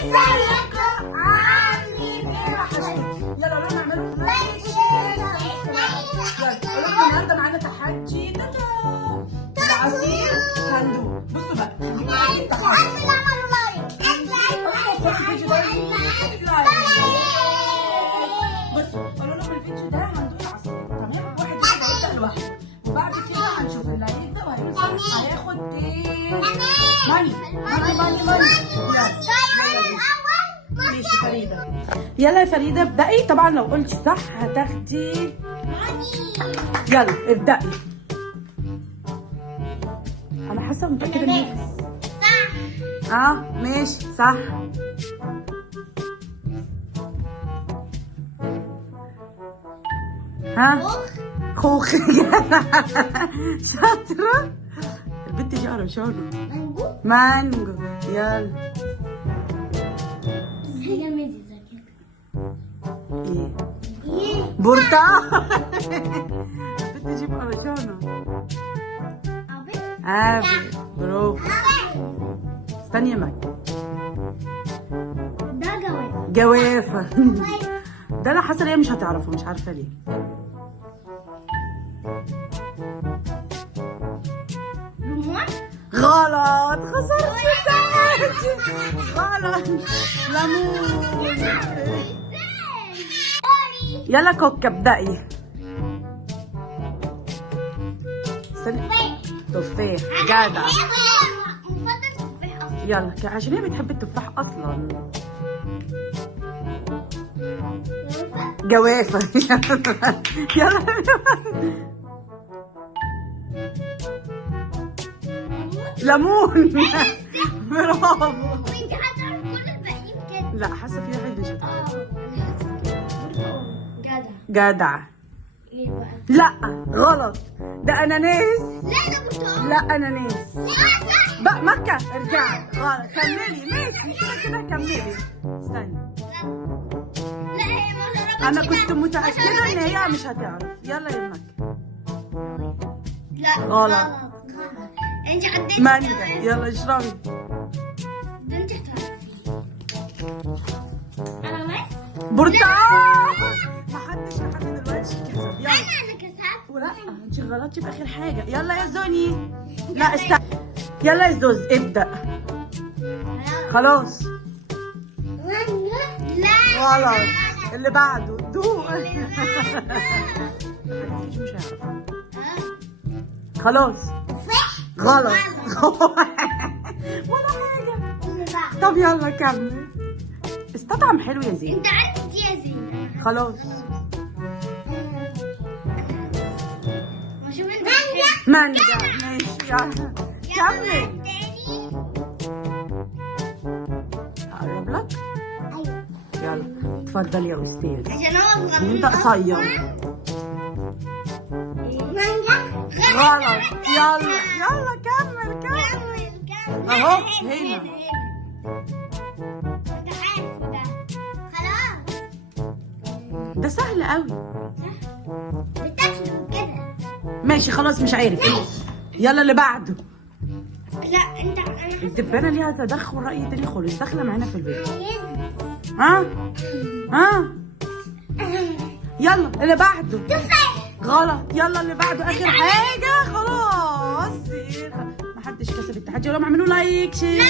ازيكم عاملين ايه يا حبايبي؟ يلا قولوا لنا اعملوا لايك شير سبسكرايب. قولوا لنا النهارده معانا تحدي عصير كندو. بصوا بقى بصوا قولوا لهم الفيديو ده هندوق العصير، تمام؟ واحد هيبدأ لوحده وبعد كده هنشوف اللي هيبدأ هياخد ايه؟ ماني. ماشي فريدة، يلا يا فريدة ابدأي. طبعا لو قلتي صح هتاخدي يلا ابدأي. انا حاسة متأكدة ان صح. ماشي صح. خوخ. شاطرة البنت دي قرشانة. مانجو. يلا هي ميزة كده. ايه؟ برتقال. البنت دي قرشانة. ابي برافو. استني يا ماجد. ده جوافة. ده انا حاسة ان هي مش هتعرفه، مش عارفة ليه. رمان. غلط. خسرت غلط. ليمون. يلا كوكا ابدأي. تفاح. جدع. يلا عشان هي بتحب التفاح اصلا. جوافة. يلا ليمون. برافو. لا حاسه في واحد مش هتعرف. جدع. لا غلط، ده اناناس. لا اناناس. بقى مكة ارجعي. غلط. كملي ماشي كده كملي. استني. انا كنت متأكدة ان هي مش هتعرف. يلا يا مكة. لا غلط. انت عديتي. مانجا. يلا اشربي. ده انت هتعرفي. انا بس. برتقال. محدش لحد دلوقتي كسب. يلا. انا اللي كسبت. ولا انت غلطتي باخر حاجة. يلا يا زوني. لا استنى. يلا يا زوز ابدأ. خلاص. لا غلط. اللي بعده دوق. مش هيعرف. خلاص. غلط. ولا حاجة. طب يلا كمل. استطعم حلو يا زين. انت عارف دي يا زين. خلاص. وشوف انت مانجا. ماشي يلا كمل. اقرب لك. ايوه. يلا اتفضل يا استاذ. عشان هو صغير. انت قصير. مانجا. غلط. يلا كمل. اهو هنا. انت عارف ده. خلاص. ده سهل قوي. بتاكله كده. ماشي خلاص مش عارف. يلا اللي بعده. لا انت الدبانة ليها تدخل رأي تاني خالص، داخلة معانا في البيت. يلا اللي بعده. غلط. يلا اللي بعده آخر حاجة. خلاص محدش كسب التحدي. يلا اعملوا لايك شير.